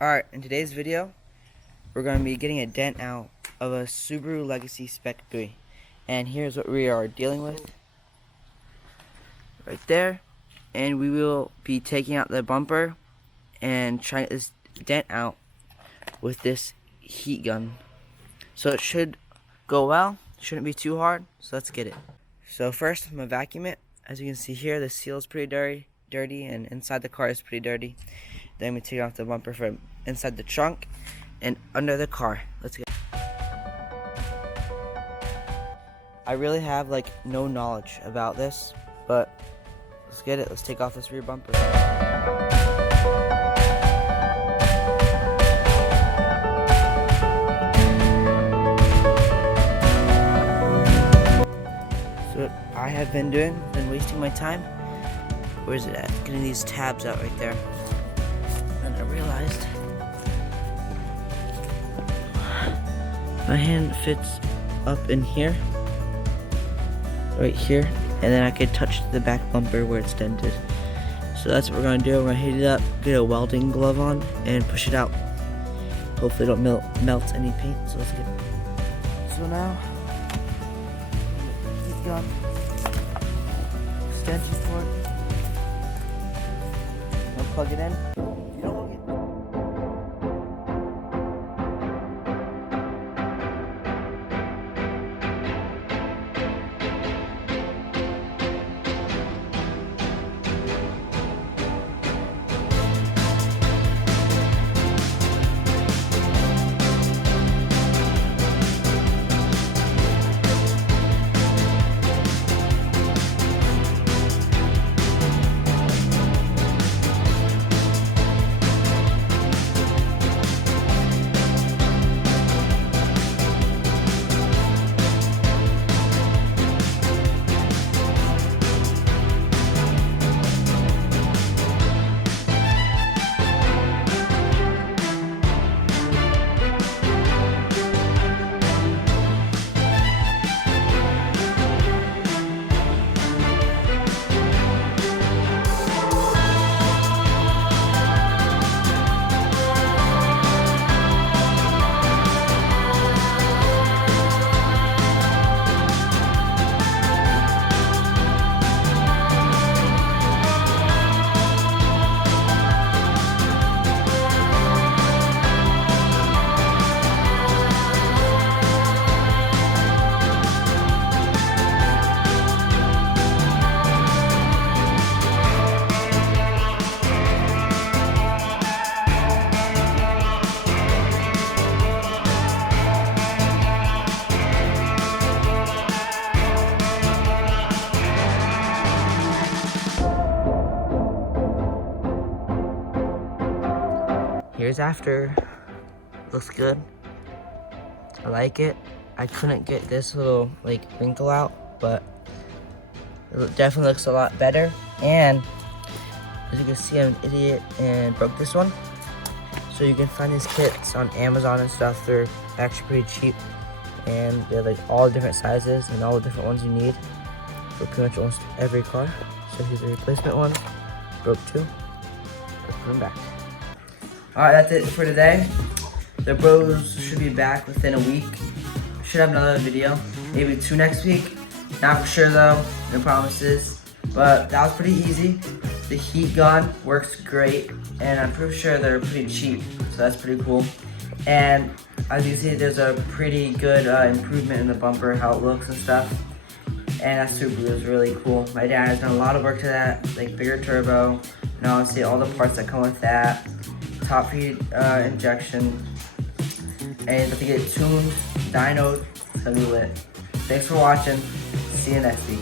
Alright, in today's video, we're going to be getting a dent out of a Subaru Legacy Spec 3. And here's what we are dealing with. Right there. And we will be taking out the bumper and trying to get this dent out with this heat gun. So it should go well. Shouldn't be too hard. So let's get it. So first, I'm going to vacuum it. As you can see here, the seal is pretty dirty, and inside the car is pretty dirty. Then we take off the bumper from inside the trunk and under the car. Let's get it. I really have no knowledge about this, but let's get it. Let's take off this rear bumper. So what I have been doing, wasting my time. Where's it at? Getting these tabs out right there. And I realized my hand fits up in here, right here, and then I could touch the back bumper where it's dented. So that's what we're gonna do. We're gonna heat it up, get a welding glove on, and push it out. Hopefully it don't melt any paint. So let's get it. So now, heat gun, extension cord. Plug it in. Here's after. Looks good. I like it. I couldn't get this little wrinkle out, but it definitely looks a lot better. And as you can see, I'm an idiot and broke this one. So you can find these kits on Amazon and stuff. They're actually pretty cheap, and they have all different sizes and all the different ones you need for pretty much almost every car. So here's the replacement one. Broke two. Let's put them back. Alright, that's it for today. The bros should be back within a week. Should have another video, maybe 2 next week. Not for sure though, no promises. But that was pretty easy. The heat gun works great, and I'm pretty sure they're pretty cheap, so that's pretty cool. And as you can see, there's a pretty good improvement in the bumper, how it looks and stuff. And that Subaru is really cool. My dad has done a lot of work to that, bigger turbo, and obviously all the parts that come with that. Top speed injection, and you have to get it tuned, dynoed. It's gonna be lit. Thanks for watching. See you next week.